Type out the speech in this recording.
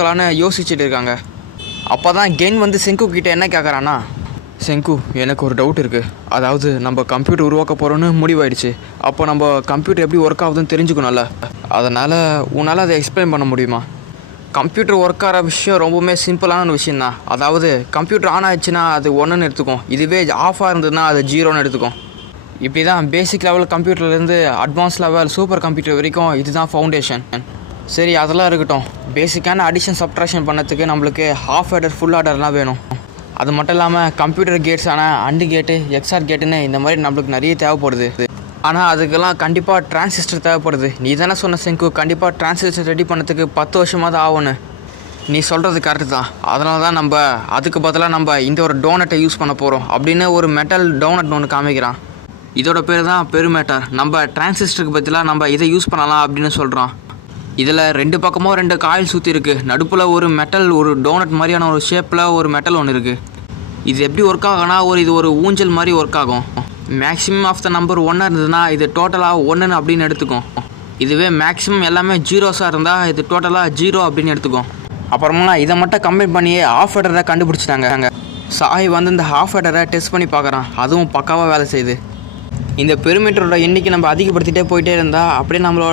உருவாக்கலான்னு யோசிச்சுட்டு இருக்காங்க. அப்போ தான் கென் வந்து செங்கு கிட்டே என்ன கேட்குறான்னா, செங்கு எனக்கு ஒரு டவுட் இருக்குது. அதாவது நம்ம கம்ப்யூட்டர் உருவாக்க போகிறோன்னு முடிவாயிடுச்சு. அப்போ நம்ம கம்ப்யூட்டர் எப்படி ஒர்க் ஆகுதுன்னு தெரிஞ்சுக்கணும்ல. அதனால் உன்னால் அதை எக்ஸ்பிளைன் பண்ண முடியுமா? கம்ப்யூட்டர் ஒர்க் ஆகிற விஷயம் ரொம்பவுமே சிம்பிளான விஷயந்தான். அதாவது கம்ப்யூட்டர் ஆன் ஆயிடுச்சுன்னா அது 1ன்னு எடுத்துக்கும். இதுவே ஆஃபாக இருந்ததுன்னா அது 0ன்னு எடுத்துக்கும். இப்படி தான் பேசிக் லெவல் கம்ப்யூட்டர்லேருந்து அட்வான்ஸ் லெவல் சூப்பர் கம்ப்யூட்டர் வரைக்கும் இதுதான் ஃபவுண்டேஷன். சரி, அதெல்லாம் இருக்கட்டும். பேசிக்கான அடிஷன் சப்ட்ராக்ஷன் பண்ணதுக்கு நம்மளுக்கு ஹாஃப் ஆர்டர் ஃபுல் ஆர்டர்லாம் வேணும். அது மட்டும் இல்லாமல் கம்ப்யூட்டர் கேட்ஸான அண்டு கேட்டு எக்ஸ்ஆர் கேட்டுன்னு இந்த மாதிரி நம்மளுக்கு நிறைய தேவைப்படுது. ஆனால் அதுக்கெல்லாம் கண்டிப்பாக டிரான்சிஸ்டர் தேவைப்படுது. நீ தானே சொன்ன செங்கு, கண்டிப்பாக டிரான்சிஸ்டர் ரெடி பண்ணதுக்கு 10 வருஷமாக தான் ஆகணும். நீ சொல்கிறது கரெக்டு தான். அதனால தான் நம்ம அதுக்கு பதிலாக நம்ம இந்த ஒரு டோனட்டை யூஸ் பண்ண போகிறோம் அப்படின்னு ஒரு மெட்டல் டோனட் ஒன்று காமிக்கிறான். இதோட பேர் தான் பெருமேட்டர். நம்ம டிரான்சிஸ்டருக்கு பதிலாக நம்ம இதை யூஸ் பண்ணலாம் அப்படின்னு சொல்கிறோம். இதில் 2 பக்கமும் 2 காயில் சுற்றி இருக்குது. நடுப்பில் ஒரு மெட்டல், ஒரு டோனட் மாதிரியான ஒரு ஷேப்பில் ஒரு மெட்டல் ஒன்று இருக்குது. இது எப்படி ஒர்க் ஆகும்னா இது ஒரு ஊஞ்சல் மாதிரி ஒர்க் ஆகும். மேக்ஸிமம் ஆஃப் த நம்பர் 1 இருந்ததுன்னா இது டோட்டலாக 1 அப்படின்னு எடுத்துக்கும். இதுவே மேக்ஸிமம் எல்லாமே ஜீரோஸாக இருந்தால் இது டோட்டலாக 0 அப்படின்னு எடுத்துக்கும். அப்புறமா இதை மட்டும் கம்பைன் பண்ணி ஆஃப் ஆர்டரை கண்டுபிடிச்சிட்டாங்க. சாய் வந்து இந்த ஆஃப் ஆர்டரை டெஸ்ட் பண்ணி பார்க்குறான். அதுவும் பக்காவாக வேலை செய்யுது. இந்த பெருமீட்டரோட எண்ணிக்கை நம்ம அதிகப்படுத்திகிட்டே போயிட்டே இருந்தால் அப்படியே நம்மளோட